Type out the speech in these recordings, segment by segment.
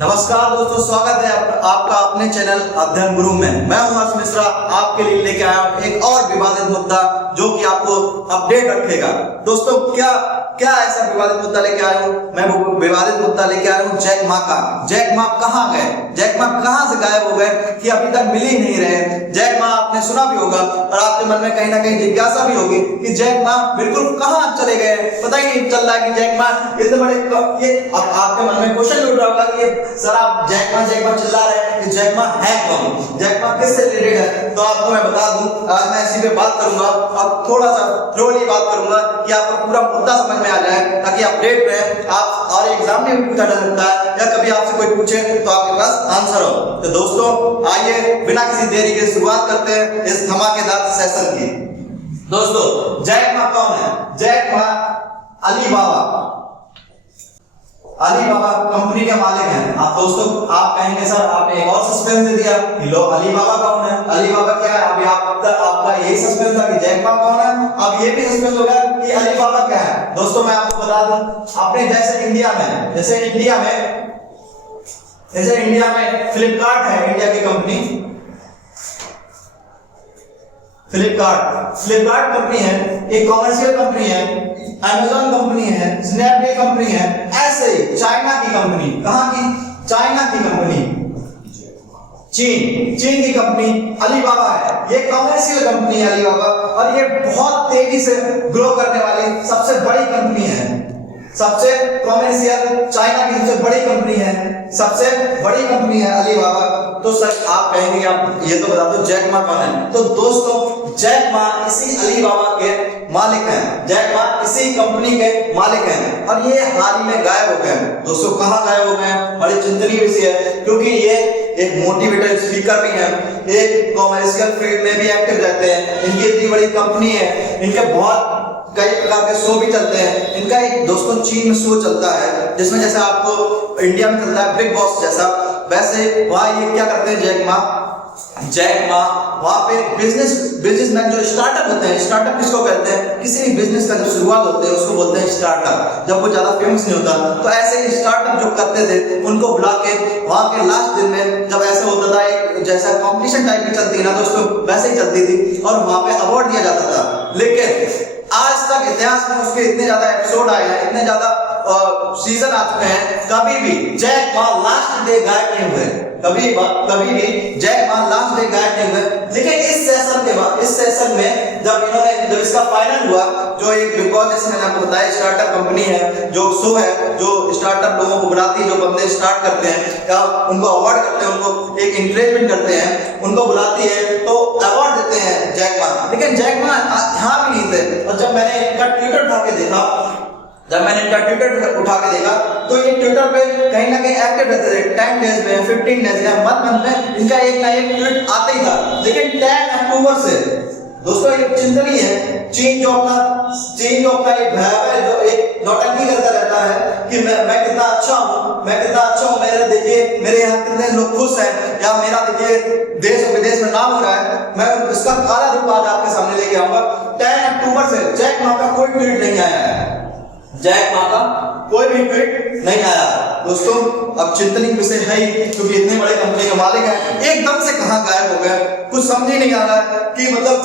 नमस्कार दोस्तों, स्वागत है आपका अपने चैनल अध्ययन गुरु में। मैं हूं हर्ष मिश्रा, आपके लिए लेके आया हूं एक और विवादित मुद्दा जो कि आपको अपडेट रखेगा। दोस्तों क्या ऐसा विवादित मुद्दा लेके आया हूं? मैं वो विवादित मुद्दा लेके आया हूं जैक मा का। जैक मा कहां गए? जैक मा कहां से गायब हो गए कि अभी तक मिल ही नहीं रहे। जैक मा आपने सुना भी होगा और आपके मन में कहीं ना कहीं जिज्ञासा भी होगी कि जैक मा बिल्कुल कहां चले गए। पता ही नहीं चल रहा है कि जैक मा इतने बड़े ये अब आपके मन में क्वेश्चन उठ रहा होगा कि सर आप जैक मा चिल्ला रहे हैं कि जैक मा है कौन, जैक मा किससे रिलेटेड है? तो आपको मैं बता दूं, आज मैं इसी पे बात करूंगा। अब थोड़ा सा थ्रोली बात करूंगा कि आपको पूरा मुद्दा समझ में आ जाए ताकि अपडेट रहे आप। और एग्जाम में भी पूछा जा सकता है या कभी आपसे कोई पूछे तो आपके पास आंसर हो। तो दोस्तों आइए बिना किसी देरी के शुरुआत करते हैं इस धमाकेदार सेशन की। दोस्तों जैक मा कौन है? जैक मा अलीबाबा कंपनी के मालिक हैं। आप दोस्तों आप कहेंगे सर आपने एक और सस्पेंस दे दिया कि लो अलीबाबा कौन है, अलीबाबा क्या है? अभी आपका यही सस्पेंस था कि जैक मा कौन है, अब ये भी सस्पेंस हो गया कि अलीबाबा क्या है। दोस्तों मैं आपको बता दूं, आपने जैसे इंडिया में फ्लिपकार्ट है, इंडिया की कंपनी फ्लिपकार्ट कंपनी है, एक कॉमर्शियल कंपनी है, अमेज़न कंपनी है, स्नैपडील कंपनी है। ऐसे ही चाइना की कंपनी, कहां की? चाइना की कंपनी, चीन की कंपनी अलीबाबा है। ये कॉमर्शियल कंपनी है अलीबाबा और ये बहुत तेजी से ग्रो करने वाली सबसे बड़ी कंपनी है। सबसे कॉमर्शियल चाइना की सबसे बड़ी कंपनी है, सबसे बड़ी कंपनी है अलीबाबा। तो सर आप कहेंगे आप ये तो बता दो जैक मा कौन है। तो दोस्तों जैक मा इसी अलीबाबा के मालिक हैं, जैक मा इसी कंपनी के मालिक हैं और ये हाल ही में गायब हो गए हैं। दोस्तों कहां गायब हो गए हैं? बड़ी चिंतनीय विषय है क्योंकि ये एक मोटिवेटर स्पीकर भी हैं, एक कॉमर्शियल फील्ड में भी एक्टिव रहते हैं। इनकी इतनी बड़ी कंपनी है, इनके बहुत कई प्रकार के शो भी चलते हैं। इनका एक दोस्तों चीन में शो चलता है जिसमें जैसे आपको इंडिया में चलता है बिग बॉस जैसा, वैसे वहां ये क्या करते हैं जैक मा वहां पे बिजनेसमैन जो स्टार्टअप होते हैं, स्टार्टअप किसको कहते हैं? किसी भी बिजनेस का जो शुरुआत होते हैं उसको बोलते हैं स्टार्टअप। जब वो ज्यादा फेमस नहीं होता तो ऐसे ही स्टार्टअप जो करते थे उनको बुला के वहां के लास्ट दिन में जब ऐसा होता था एक जैसा कॉम्पिटिशन टाइप की चलती है ना दोस्तों, वैसे ही चलती थी और वहां पे अवार्ड दिया जाता था। लेकिन आज तक इतिहास में उसके इतने ज्यादा एपिसोड आए हैं, इतने ज्यादा सीजन आ चुके हैं, कभी भी जैक मा लास्ट डे गायब नहीं हुए, कभी भी जैक मा लास्ट डे गायब नहीं हुए। लेकिन इस सेशन में जब इसका फाइनल हुआ, जो एक बिग बॉस जैसे मैंने आपको बताया स्टार्टअप कंपनी है, जो शो है जो स्टार्टअप लोगों को बुलाती है, जो बंदे स्टार्ट करते हैं या उनको अवार्ड करते हैं, उनको एक इंकरेजमेंट करते हैं, उनको बुलाती है तो अवार्ड देते हैं जैक मा। लेकिन जैक मा यहाँ भी नहीं थे और जब मैंने इनका ट्विटर उठा के देखा तो ये ट्विटर पे कहीं ना कहीं एक्टिव रहते थे। 10 डेज में 15 डेज में मंथ में इनका एक ना एक ट्वीट आता ही था। लेकिन 10 अक्टूबर से दोस्तों ये चिंतनीय है, चीन जो अपना एक भयावह जो एक नौटंकी करता रहता है कि मैं कितना अच्छा हूँ, मेरे यहाँ कितने लोग खुश हैं या मेरा देखिए देश और विदेश में नाम हो रहा है, मैं इसका काला रूप आज आपके सामने लेके आऊंगा। 10 अक्टूबर से जैक मा का कोई ट्वीट नहीं आया है, जैक मा का कोई भी ट्वीट नहीं आया। दोस्तों अब चिंतनीय विषय है ही क्योंकि इतने बड़े कंपनी के मालिक हैं, एकदम से कहां गायब हो गए, कुछ समझ ही नहीं आ रहा है कि मतलब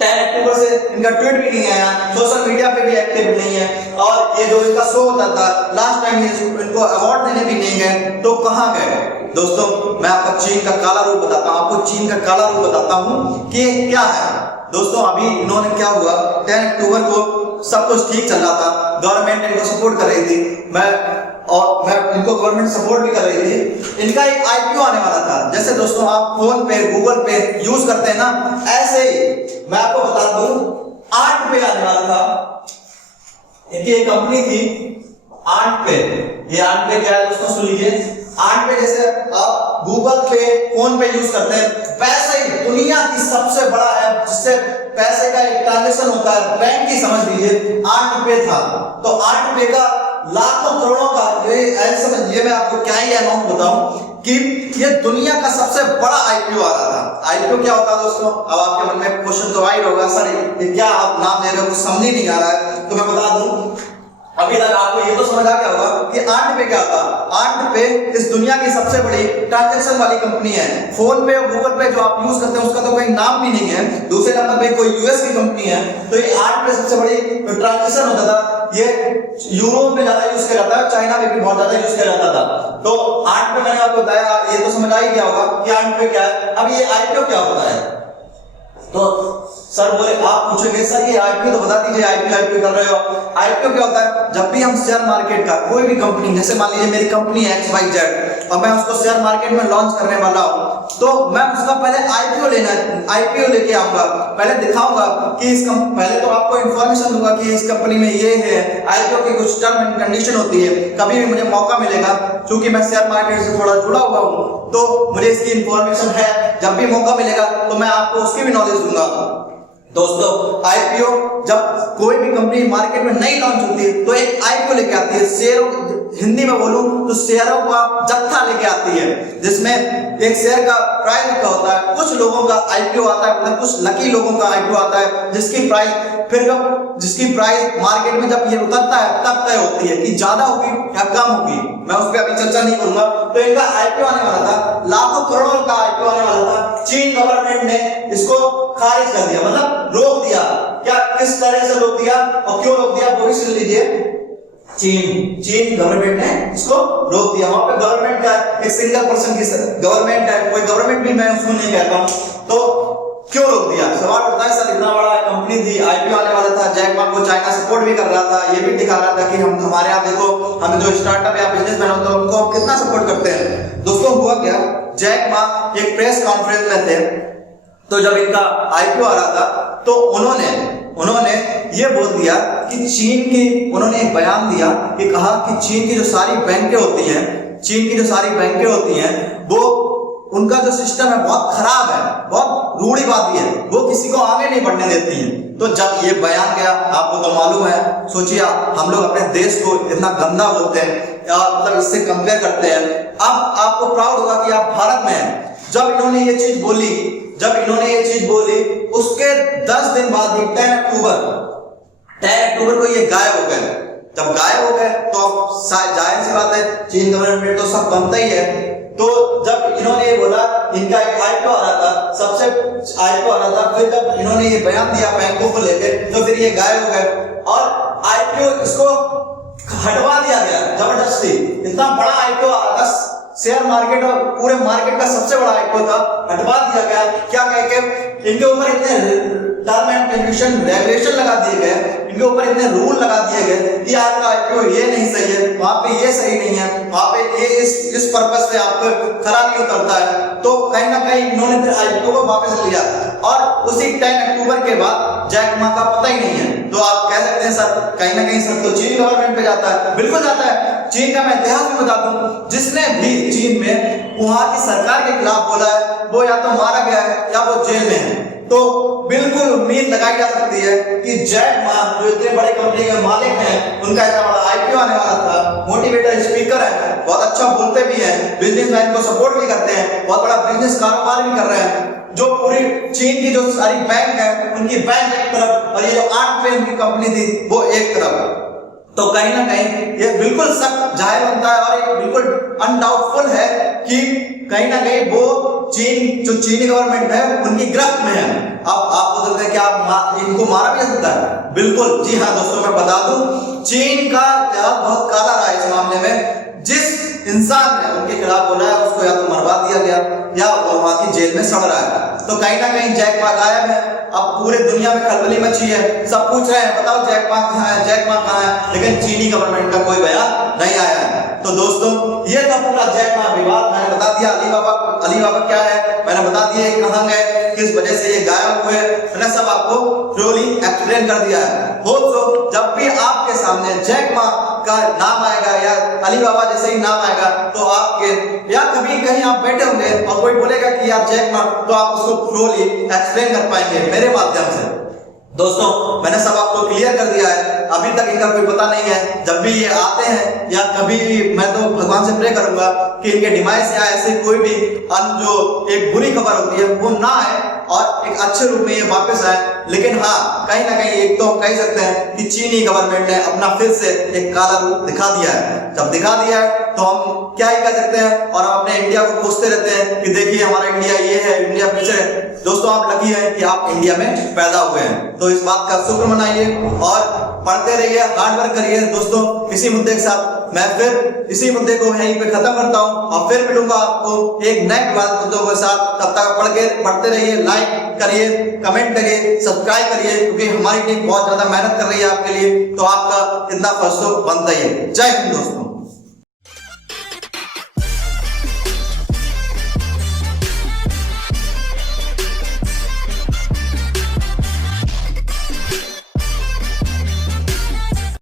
10 अक्टूबर से इनका ट्वीट भी नहीं आया, सोशल मीडिया पे भी एक्टिव नहीं है और ये जो इनका शो होता था लास्ट टाइम इनको अवार्ड देने भी नहीं गए, तो कहां गए? दोस्तों मैं आपको चीन का काला रूप बताता हूं कि क्या है। दोस्तों अभी इन्होंने क्या हुआ, 10 अक्टूबर को सब कुछ ठीक चल रहा था, गवर्नमेंट इनको सपोर्ट कर रही थी, मैं इनको गवर्नमेंट सपोर्ट भी कर रही थी। इनका एक आईपीओ आने वाला था, जैसे दोस्तों आप फोन पे गूगल पे यूज करते हैं ना, ऐसे ही मैं आपको बता दूं 8 पे आने वाला था। इनकी एक कंपनी थी 8 पे, ये 8 पे क्या है दोस्तों सुन लीजिए। 8 पे जैसे आप गूगल पे फोन पे यूज करते हैं, वैसे ही दुनिया की सबसे बड़ा ऐप जिससे पैसे का एक ट्रांजैक्शन होता है बैंक की, समझ लीजिए 8 पे था। तो 8 पे का लाखों करोड़ों का ये मैं आपको क्या ही अमाउंट बताऊं कि ये दुनिया का सबसे बड़ा आईपीओ आ रहा था। आईपीओ क्या होता है दोस्तों? अब आपके मन में क्वेश्चन तो आ ही होगा, सर ये क्या आप नाम ले रहे हो, कुछ समझ ही नहीं आ रहा है। तो मैं बता दूं अभी तक आपको ये तो समझ आ गया होगा कि आंट पे क्या था। आंट पे इस दुनिया की सबसे बड़ी ट्रांजैक्शन वाली कंपनी है। फोन पे और गूगल पे जो आप यूज करते हैं उसका तो कोई नाम भी नहीं है। दूसरे नंबर पे कोई यूएस की कंपनी है। तो ये आंट पे सबसे बड़ी ट्रांजैक्शन होता था, ये यूरोप में ज्यादा यूज किया जाता है, चाइना में भी बहुत ज्यादा यूज किया जाता था। तो आंट पे मैंने आपको बताया, ये तो समझ आ ही गया होगा कि आंट पे क्या है। अब ये आईपीओ क्या होता है? तो सर बोले, आप पूछेंगे सर ये आईपीओ तो बता दीजिए, आईपीओ कर रहे हो। आईपीओ क्या होता है? जब भी हम शेयर मार्केट का कोई भी कंपनी, जैसे मान लीजिए मेरी कंपनी है XYZ और मैं उसको शेयर मार्केट में लॉन्च करने वाला हूं, तो मैं उसका पहले आईपीओ लेके आऊंगा। पहले दिखाऊंगा कि पहले तो आपको इंफॉर्मेशन दूंगा कि इस कंपनी में ये है। आईपीओ की कुछ टर्म एंड कंडीशन होती है। कभी भी मुझे मौका मिलेगा, क्योंकि मैं शेयर मार्केट से थोड़ा जुड़ा हुआ हूं, तो मुझे इसकी इंफॉर्मेशन है। जब भी मौका मिलेगा तो मैं आपको उसकी भी नॉलेज दूंगा। दोस्तों, आईपीओ जब कोई भी कंपनी मार्केट में नई लॉन्च होती है तो एक आईपीओ लेके आती है। शेयरों, हिंदी में बोलूं तो शेयरों का जत्था लेके आती है, जिसमें एक शेयर का प्राइस क्या होता है। कुछ लोगों का आईपीओ आता है, मतलब कुछ लकी लोगों का आईपीओ आता है, जिसकी प्राइस मार्केट में जब ये उतरता है तब तय होती है कि ज्यादा होगी या कम होगी। मैं उस पर अभी चर्चा नहीं करूंगा। तो इनका आईपीओ आने वाला था, लाखों करोड़ों का आईपीओ आने वाला था। चीन गवर्नमेंट ने इसको खारिज कर दिया, मतलब रोक दिया। क्या, किस तरह से रोक दिया और क्यों रोक दिया वो भी सुन लीजिए। चीन गवर्नमेंट ने इसको रोक दिया। वहां पे गवर्नमेंट का एक सिंगल पर्सन की गवर्नमेंट है, कोई गवर्नमेंट भी मैं उसको नहीं कहता हूं। तो क्यों रोक दिया? सवाल उठता है, सर इतना बड़ा कंपनी थी, आईपीओ आने वाला था, जैक मा को चाइना सपोर्ट भी कर रहा था, ये भी दिखा रहा था कि हम हमारे यहाँ देखो, हम जो स्टार्टअप या बिजनेसमैन होते हैं उनको हम कितना सपोर्ट करते हैं। दोस्तों, हुआ क्या, जैक मा एक प्रेस कॉन्फ्रेंस में थे, तो जब इनका आईपीओ आ रहा था तो उन्होंने ये बोल दिया कि उन्होंने एक बयान दिया कि कहा कि चीन की जो सारी बैंकें होती हैं वो, उनका जो सिस्टम है बहुत खराब है, बहुत रूढ़िवादी है, वो किसी को आगे नहीं बढ़ने देती है। तो जब ये बयान गया, आपको तो मालूम है, सोचिए हम लोग अपने देश को इतना गंदा बोलते हैं, मतलब इससे कंपेयर करते हैं। अब आपको प्राउड होगा कि आप भारत में हैं। जब इन्होंने ये चीज बोली, उसके 10 दिन बाद ही 10 अक्टूबर को ये गायब हो गए। जब गायब हो गए तो अब जाहिर सी बात है, चीन गवर्नमेंट तो सब बनता ही है। तो जब इन्होंने ये बोला, इनका एक आईपीओ आ रहा था, फिर जब इन्होंने ये बयान दिया बैंकों को लेकर, तो फिर ये गायब हो गए और आईपीओ इसको हटवा दिया गया जबरदस्ती। इतना बड़ा आईपीओ आ रहा था, शेयर मार्केट और पूरे मार्केट का सबसे बड़ा आईपीओ था, हटवा दिया गया। क्या कह के इनके ऊपर इतने टर्म एंड कंडीशन रेगुलेशन लगा दिए गए, इनके ऊपर इतने रूल लगा दिए गए कि आपका आईपीओ ये नहीं सही है, वहां पे ये सही नहीं है, वहां पे ये इस पर्पस से आपको खरा नहीं उतरता है। तो कहीं ना कहीं इन्होंने फिर आईपीओ को वापस लिया और उसी 10 अक्टूबर के बाद जैक मा का पता ही नहीं है। तो आप कह सकते हैं सर कहीं ना कहीं सब तो चीन गवर्नमेंट पे जाता है। बिल्कुल जाता है। चीन का मैं इतिहास भी बता दूं, जिसने भी चीन में वहां की सरकार के खिलाफ बोला है वो या तो मारा गया है या वो जेल में है। तो बिल्कुल उम्मीद लगाई जा सकती है कि जैक मा जो इतने बड़े कंपनी के मालिक हैं, उनका इतना बड़ा आईपीओ आने वाला था, मोटिवेटर स्पीकर है, बहुत अच्छा बोलते भी हैं, बिजनेसमैन को सपोर्ट भी करते हैं, बहुत बड़ा बिजनेस कारोबार भी कर रहे हैं। जो पूरी चीन की जो सारी बैंक है, उनकी बैंक एक तरफ और ये जो 8 ट्रेन की कंपनी थी वो एक तरफ। तो कहीं ना कहीं ये बिल्कुल सख्त जाहिर बनता है और ये बिल्कुल अनडाउटफुल है कि कहीं ना कहीं वो जो चीनी गवर्नमेंट है उनकी गिरफ्त में है। अब आप बोल सकते हैं कि आप इनको मारा भी जा सकता है। बिल्कुल जी हाँ दोस्तों, मैं बता दूं चीन का इतिहास बहुत काला रहा है इस मामले में। जिस इंसान ने उनके खिलाफ बोला है उसको या तो मरवा दिया गया या वो वहां की जेल में सड़ रहा है। तो कहीं ना कहीं जैक मा गायब है। अब पूरे दुनिया में खलबली मची है, सब पूछ रहे हैं बताओ जैक मा कहाँ है, जैक मा कहाँ है, लेकिन चीनी गवर्नमेंट का कोई बयान नहीं आया है। तो दोस्तों ये था पूरा जैक मा विवाद। मैंने बता दिया अली बाबा क्या है, मैंने बता दिया कहाँ गए, किस वजह से ये गायब हुए, मैंने सब आपको थ्योरी एक्सप्लेन कर दिया है। हो तो जब भी आपके सामने जैक मा का नाम आएगा या अली बाबा जैसे ही नाम आएगा तो आपके या कभी कहीं आप बैठे होंगे और कोई बोलेगा कि यार जैक मा, तो आप उसको थ्योरी एक्सप्लेन कर पाएंगे मेरे माध्यम से। दोस्तों मैंने सब आपको क्लियर कर दिया है, अभी तक इनका कोई पता नहीं है। जब भी ये आते हैं या कभी मैं तो भगवान से प्रे करूंगा कि इनके डिवाइस या ऐसे कोई भी जो एक बुरी खबर होती है वो ना आए और एक अच्छे रूप में ये वापस आए। लेकिन हाँ, कहीं ना कहीं एक तो हम कह सकते हैं कि चीनी गवर्नमेंट ने अपना फिर से एक काला रूप दिखा दिया है। जब दिखा दिया है तो हम क्या ही कह सकते हैं, और हम अपने इंडिया को कोसते रहते हैं कि देखिए हमारा इंडिया ये है, इंडिया पीछे है। दोस्तों आप लकी हैं कि आप इंडिया में पैदा हुए हैं, तो इस बात का शुक्र मनाइए और पढ़ते रहिए, हार्ड वर्क करिए। दोस्तों इसी मुद्दे के साथ मैं फिर इसी मुद्दे को यहीं पे खत्म करता हूं और फिर मिलूंगा आपको एक नए विवादित मुद्दों के साथ। तब तक पढ़ते रहिए, लाइक करिए, कमेंट करिए, सब्सक्राइब करिए, क्योंकि हमारी टीम बहुत ज्यादा मेहनत कर रही है आपके लिए, तो आपका इतना फर्ज तो बनता ही है। जय हिंद दोस्तों।